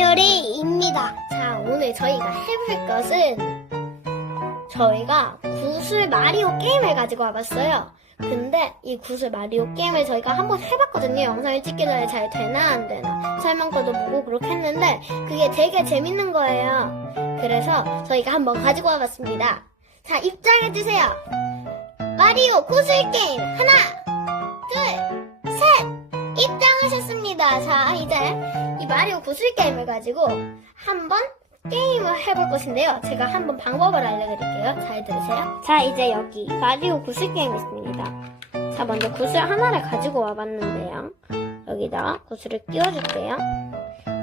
요리입니다. 자, 오늘 저희가 해볼 것은 저희가 구슬 마리오 게임을 가지고 와봤어요. 근데 이 구슬 마리오 게임을 저희가 한번 해봤거든요. 영상을 찍기 전에 잘 되나 안 되나 설명서도 보고 그렇게 했는데 그게 되게 재밌는 거예요. 그래서 저희가 한번 가지고 와봤습니다. 자, 입장해주세요. 마리오 구슬 게임 하나, 둘, 셋! 입장하셨습니다. 자, 이제 이 마리오 구슬 게임을 가지고 한번 게임을 해볼 것인데요. 제가 한번 방법을 알려드릴게요. 잘 들으세요. 자, 이제 여기 마리오 구슬 게임 있습니다. 자, 먼저 구슬 하나를 가지고 와봤는데요. 여기다가 구슬을 끼워줄게요.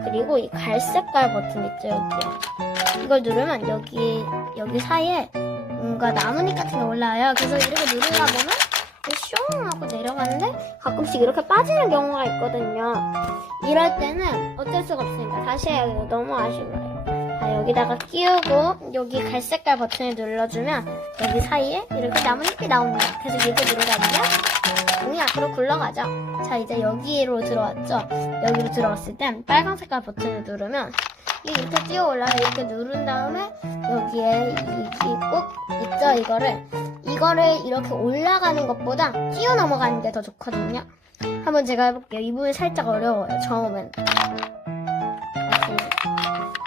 그리고 이 갈색깔 버튼 있죠, 여기요. 이걸 누르면 여기, 여기 사이에 뭔가 나뭇잎 같은 게 올라와요. 그래서 이렇게 누르다 보면 슝 하고 내려가는데 가끔씩 이렇게 빠지는 경우가 있거든요. 이럴 때는 어쩔 수가 없으니까 다시 해야 돼요. 너무 아쉬워요. 자, 여기다가 끼우고 여기 갈색깔 버튼을 눌러주면 여기 사이에 이렇게 나뭇잎이 나옵니다. 그래서 이렇게 누르다보면 공이 앞으로 굴러가죠. 자, 이제 여기로 들어왔죠. 여기로 들어왔을 땐 빨간 색깔 버튼을 누르면 이게 이렇게 뛰어 올라가 이렇게 누른 다음에 여기에 이꼭 있죠 이거를 이거를 이렇게 올라가는 것보다 뛰어 넘어가는 게 더 좋거든요. 한번 제가 해볼게요. 이 부분이 살짝 어려워요. 처음엔. 다시.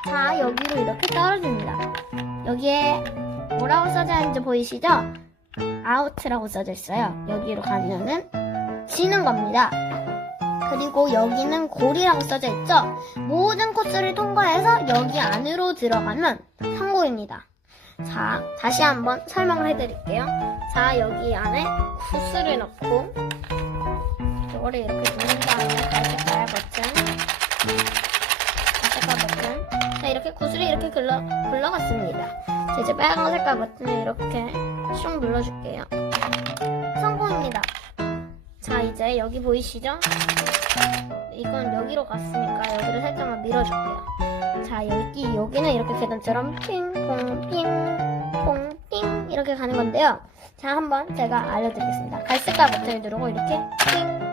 자 여기로 이렇게 떨어집니다. 여기에 뭐라고 써져 있는지 보이시죠? 아웃이라고 써져 있어요. 여기로 가면은 지는 겁니다. 그리고 여기는 골이라고 써져 있죠? 모든 코스를 통과해서 여기 안으로 들어가면 성공입니다. 자, 다시 한번 설명을 해드릴게요. 자, 여기 안에 구슬을 넣고 이거를 이렇게 누른 다음에 갈색깔 버튼 갈색깔 버튼 자, 이렇게 구슬이 이렇게 굴러, 굴러갔습니다. 자, 이제 빨간 색깔 버튼을 이렇게 슝 눌러줄게요. 성공입니다. 자, 이제 여기 보이시죠? 이건 여기로 갔으니까 여기를 살짝만 밀어줄게요. 자, 여기, 여기는 이렇게 계단처럼 핑퐁, 핑퐁, 핑 이렇게 가는 건데요. 자, 한번 제가 알려드리겠습니다. 갈색깔 버튼을 누르고 이렇게 핑,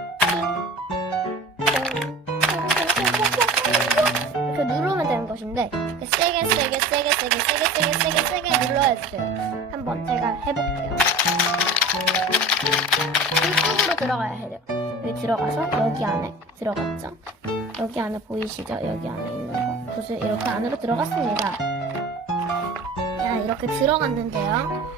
이렇게 누르면 되는 것인데 이렇게 세게, 세게, 세게, 세게, 세게, 세게, 세게, 세게 눌러야 돼요. 한번 제가 해볼게요. 들어가서 여기 안에 들어갔죠? 여기 안에 보이시죠? 여기 안에 있는 거. 구슬 이렇게 안으로 들어갔습니다. 자, 이렇게 들어갔는데요.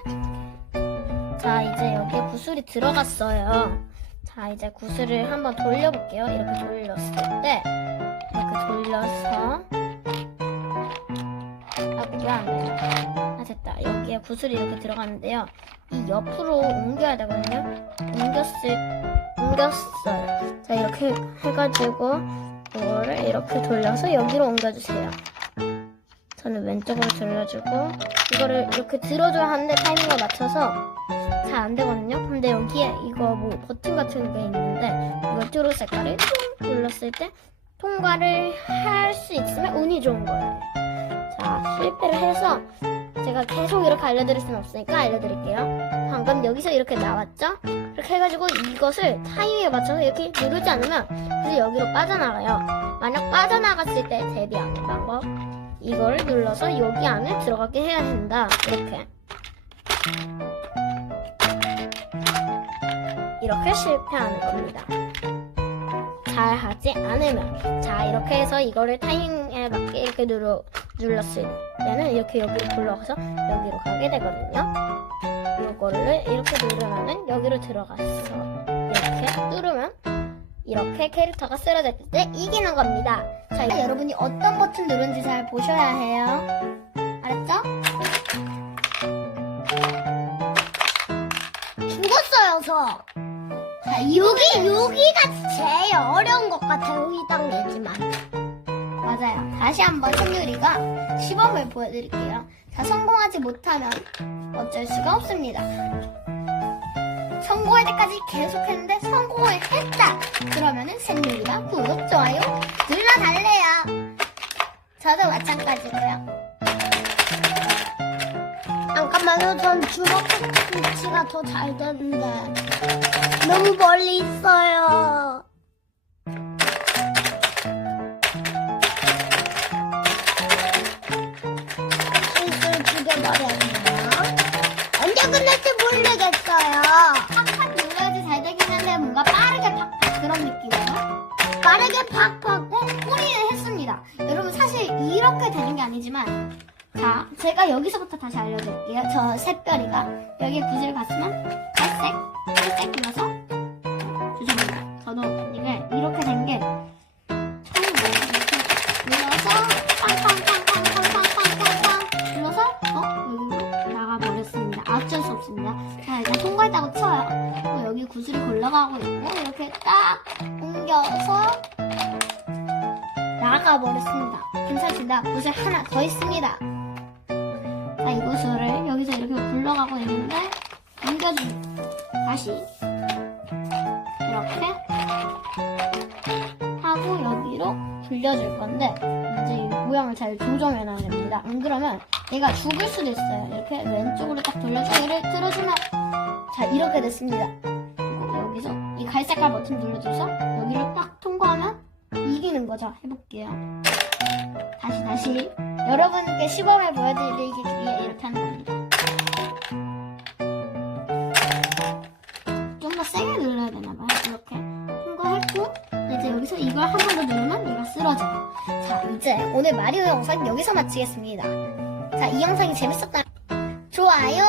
자, 이제 여기에 구슬이 들어갔어요. 자, 이제 구슬을 한번 돌려볼게요. 이렇게 돌렸을 때, 이렇게 돌려서, 아, 그게 안 돼요. 아, 됐다. 여기에 구슬이 이렇게 들어갔는데요. 이 옆으로 옮겨야 되거든요. 옮겼을, 옮겼어요. 자, 이렇게 해가지고, 이거를 이렇게 돌려서 여기로 옮겨주세요. 저는 왼쪽으로 돌려주고, 이거를 이렇게 들어줘야 하는데 타이밍을 맞춰서 잘 안 되거든요. 근데 여기에 이거 뭐 버튼 같은 게 있는데, 이거 초록 색깔을 퉁 눌렀을 때 통과를 할 수 있으면 운이 좋은 거예요. 자, 실패를 해서 제가 계속 이렇게 알려드릴 수는 없으니까 알려드릴게요. 방금 여기서 이렇게 나왔죠? 이렇게 해가지고 이것을 타이밍에 맞춰서 이렇게 누르지 않으면 그래서 여기로 빠져나가요. 만약 빠져나갔을 때 대비하는 방법. 이걸 눌러서 여기 안에 들어가게 해야 된다. 이렇게. 이렇게 실패하는 겁니다. 잘 하지 않으면. 자, 이렇게 해서 이거를 타이밍에 맞게 이렇게 눌러, 눌렀을 때 는 이렇게 여기로 굴러가서 여기로 가게 되거든요. 이거를 이렇게 누르면은 여기로 들어갔어. 이렇게 누르면 이렇게 캐릭터가 쓰러졌을 때 이기는 겁니다. 자, 여러분이 어떤 버튼 누른지 잘 보셔야 해요. 알았죠? 죽었어요, 저. 자, 여기, 여기가 제일 어려운 것 같아요, 이 단계지만. 맞아요. 다시 한번 생유리가 시범을 보여드릴게요. 자, 성공하지 못하면 어쩔 수가 없습니다. 성공할 때까지 계속했는데 성공을 했다. 그러면은 생유리가 구독, 좋아요 눌러달래요. 저도 마찬가지고요. 잠깐만요. 전 주먹 위치가 더 잘 되는데 너무 멀리 있어요. 어렵네요. 언제 끝날지 모르겠어요. 팍팍 눌러야지 잘 되긴 한데 뭔가 빠르게 팍팍 그런 느낌으로 빠르게 팍팍. 어? 꼬리는 했습니다. 여러분 사실 이렇게 되는 게 아니지만 자 제가 여기서부터 다시 알려드릴게요. 저 새별이가 여기 구슬을 봤으면 갈색 갈색 눌러서 죄송합니다. 저도 이게 이렇게 된게 나가 버렸습니다. 괜찮습니다. 구슬 하나 더 있습니다. 자, 이 구슬을 여기서 이렇게 굴러가고 있는데 옮겨줍니다. 다시 이렇게 하고 여기로 돌려줄 건데 이제 이 모양을 잘 조정해놔야 됩니다. 안 그러면 얘가 죽을 수도 있어요. 이렇게 왼쪽으로 딱 돌려서 얘를 들어주면 자 이렇게 됐습니다. 그리고 여기서 이 갈색깔 버튼 눌러줘서 여기를 딱 통과하면 이기는 거죠. 해볼게요. 다시 다시 여러분께 시범을 보여드리기 위해 이렇게 하는 겁니다. 좀 더 세게 눌러야 되나 봐요. 이렇게 통과했고 이제 여기서 이걸 한 번 더 누르면 얘가 쓰러져요. 자 이제 오늘 마리오 영상 여기서 마치겠습니다. 자 이 영상이 재밌었다면 좋아요